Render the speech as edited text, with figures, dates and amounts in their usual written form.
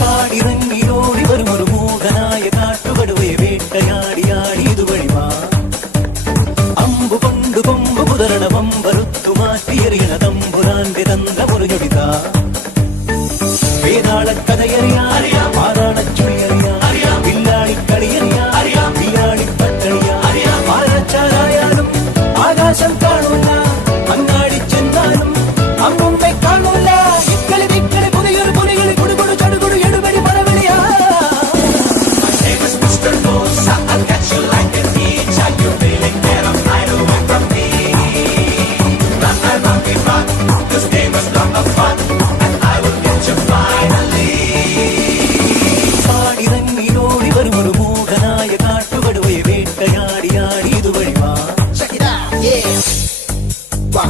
കാടിറങ്ങിയോടി വരുമൊരു മൂകനായ കാട്ടുകടുവയെ വേട്ടയാടിയാടി ഇതുവഴിവാ അമ്പു കൊണ്ടു കൊമ്പു കുതരണ വമ്പറുത്തു മാറ്റിയെറിയണ തമ്പുരാന്റെ തന്ത്ര